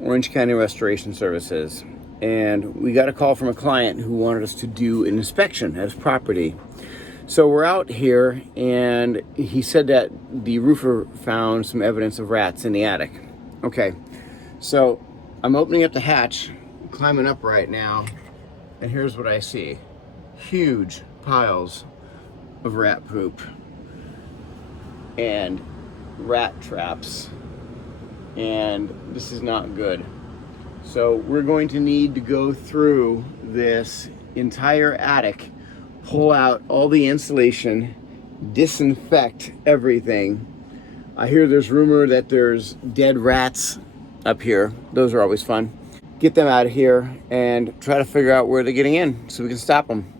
Orange County Restoration Services, and we got a call from a client who wanted us to do an inspection at his property. So we're out here, and he said that the roofer found some evidence of rats in the attic. Okay, so I'm opening up the hatch, climbing up right now, and here's what I see. Huge piles of rat poop and rat traps, and this is not good. So we're going to need to go through this entire attic, pull out all the insulation, disinfect everything. I hear there's rumor that there's dead rats up here. Those are always fun. Get them out of here and try to figure out where they're getting in so we can stop them.